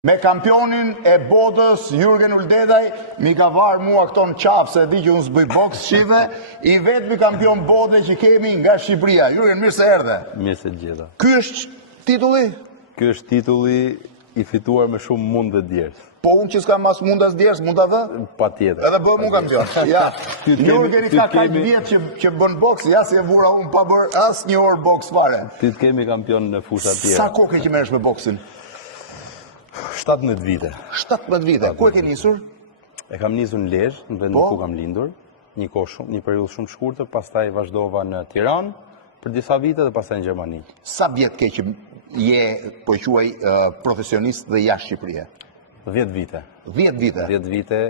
Me kampionin e botës, Jurgen Uldedaj, mi ka varë mua këto në qafë, se di që unë s'bëj boks, shive, i vetëmi kampion bote që kemi nga Shqipëria. Jurgen, mirë se erdhe. Mirë se gjitha. Ky është titulli? Ky është titulli i fituar me shumë mund dhe djerës. Po unë që s'kam mas mundas djerës, mund të vë? Pa tjetër. Edhe bëhem unë kampion. Ja, Jurgen i ka kajtë vjetë që bën boks, ja si e vura unë pa bërë as një orë boks fare. Ti të kemi kampion në fusha tjera. Sa koke që merresh me boksin? 17 vite. 17 vite. Ku e ke nisur? E kam nisur në Lezhë, në vendin ku kam lindur, një periudhë shumë shkurtër, pastaj vazhdova në Tiranë për disa vite dhe pastaj në Gjermani. Sa vjet ke që je, po quaj, profesionist dhe jashtë Shqipërisë? 10 vite. 10 vite. 10 vite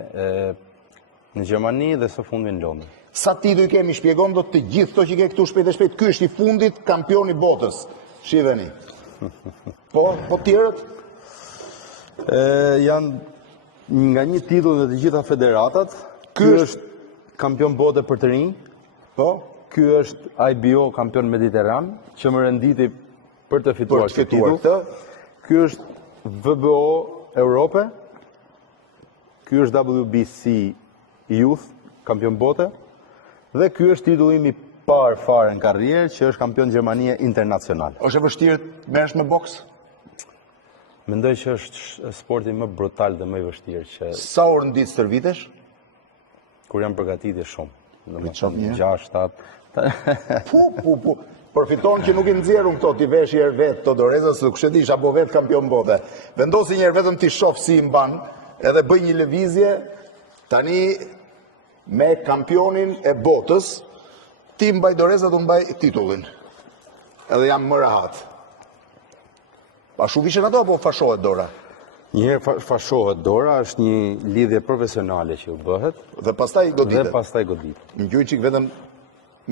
në Gjermani dhe së fundi në Londër. Sa titull kemi, shpjegon do të gjithë to që ke këtu shpejt e shpejt, ky është i fundit kampion i botës. Shiveni. Po tjerët? Janë nga një titull në të gjitha federatat. Ky është kampion bote për të rinj. Po. Ky është IBO kampion mediteran, që më renditi për të fituar këtë titull. Ky është VBO Europe. Ky është WBC Youth kampion bote. Dhe ky është titulli i parë fare në karrierë, që është kampion Gjermanie internacional. Është e vështirë të merresh me boks? Mendoj që është sporti më brutal dhe më i vështirë që... Sa orë në ditë stërvitesh? Kur jam përgatitje shumë. 6-7... Pu. Përfiton që nuk i nxjerrun këto, ti vesh herë vetë, Todoreza, se kush e di, apo vetë kampion bote. Vendosi një herë vetëm ti shoh si i mban, edhe bëj një lëvizje, tani me kampionin e botës, ti mbaj Doreza, do mbaj titullin. Edhe jam më rahat. A shuvishën ato, apo fashohet dora? Njëherë fashohet dora, është një lidhje profesionale që u bëhet. Dhe pastaj goditet. Dhe pastaj godit. Një gjujë qik vetëm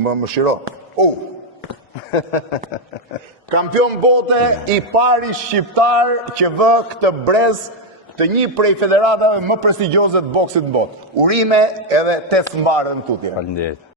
më shiro. Kampion bote i pari shqiptar që vë këtë brez të një prej federatave më prestigjioze të boksit në botë. Urime edhe 8 mbarë në tutje. Faleminderit.